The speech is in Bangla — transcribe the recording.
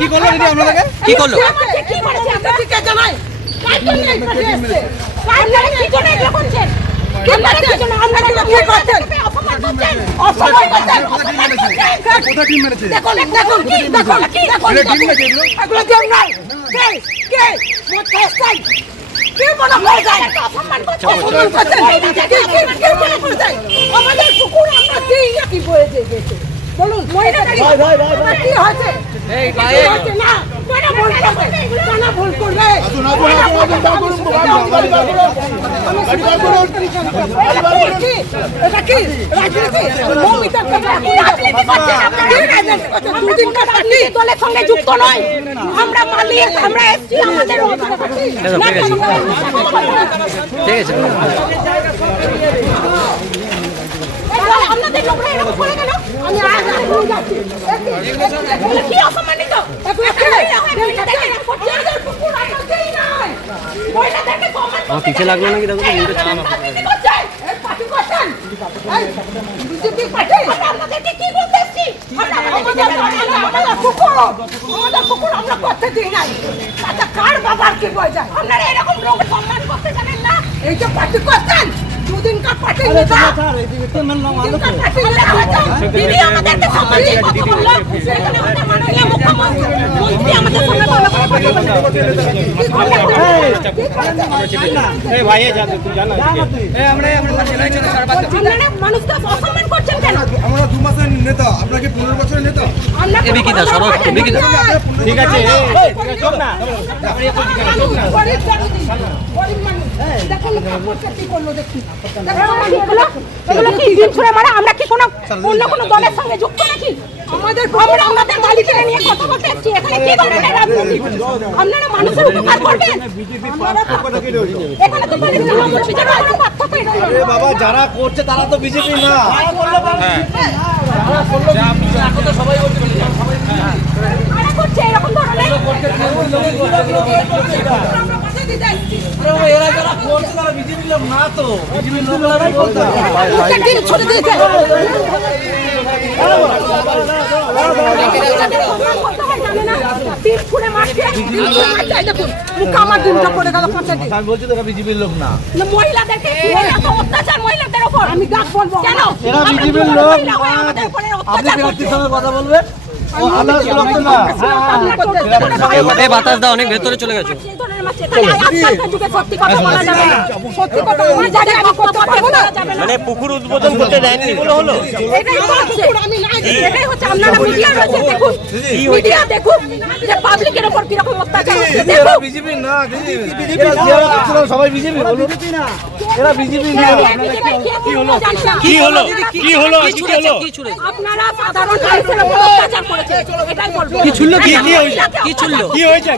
কি করলো দিদি আপনাদেরকে? কি করলো? কি করেছে আমরা ঠিক জানাই। কার জন্য এই কাজে এসেছে? কার জন্য কি জন্য এগুলো করছেন? আপনারা কি জন্য আপনারা কি করছেন? অপমান করছেন। অপমান করছেন। কোথা টিম মেরেছে? দেখুন দেখুন কি দেখুন কি দেখুন এগুলো টিম নাই। কে মোট খাস্তাই কে মনে হয় যায় অপমান করছেন। অপমান করছেন কে মনে করে যায় আমাদের কুকুর আমরা দিই না কি বলে দিয়েছে বলুন মহিলাটা কি হয়েছে এই ভাই না কেন ভুল করবে কেন ভুল করবে এটা কি রাজনীতি মমিতার কথা রাজনীতি করছেন আপনারা দুদিন কার পার্টি দলের সঙ্গে যুক্ত নয় আমরা মালিক আমরা এসছি আমাদের ঠিক আছে আপনাদের লোকরা এরকম করে গেল আমি আজ ভুল যাচ্ছি কি অসম্মানিত পিছিয়ে লাগলো নাকি দেখো কি বলতেছি আমরা করতে দিই নাই আচ্ছা কার বাবার কি বই যায় আপনারা এরকম লোক সম্মান করতে জানেন না এই যে পার্টি করতেন দুদিন কার পার্টি নেতা দিদি আমাদেরকে সম্মান দিয়ে কথা বললো সেখানে আমাদের মাননীয় মুখ্যমন্ত্রী আমাদের সঙ্গে ভালো করে কথা বললেন মানুষকে অসম্মান করছেন কেন আমরা 2 মাসের নেতা আপনাকে 15 বছরের নেতা ঠিক আছে চুপ না গরিব মানুষ দেখুন কি করলো দেখি এগুলো কি দিন ছুড়ে মারা আমরা কি কোনো অন্য কোনো দলের সঙ্গে যুক্ত নাকি আমাদের মালিকের নিয়ে কথা বলতে এসেছি এখানে কি ধরনের রাজনীতি আপনারা মানুষের উপকার করবেন এখানে তো বাবা যারা করছে তারা তো বিজেপি না সবাই করছে এরকম ধরনের এরা যারা করছে তারা বিজেপি লোক না তো বিজেপি লোকরাই বলতে ছুটে দিয়েছে বিজেপির লোক না মহিলাদেরকে অত্যাচার মহিলাদের উপর আমি ডাক বলবো কেন এরা বিজেপির লোক আপনি প্রার্থীর সঙ্গে কথা বলবেন বাতাস দাও অনেক ভেতরে চলে গেছে মানে পুকুর উদ্বোধন করতে দেয়নি বলে হলো বিজেপি না সবাই বিজেপি এরা বিজেপি না কি হলো আপনারা সাধারণ মানুষের উপর অত্যাচার করেছেন এটাই বলবো কি ছুড়লো কি হয়েছে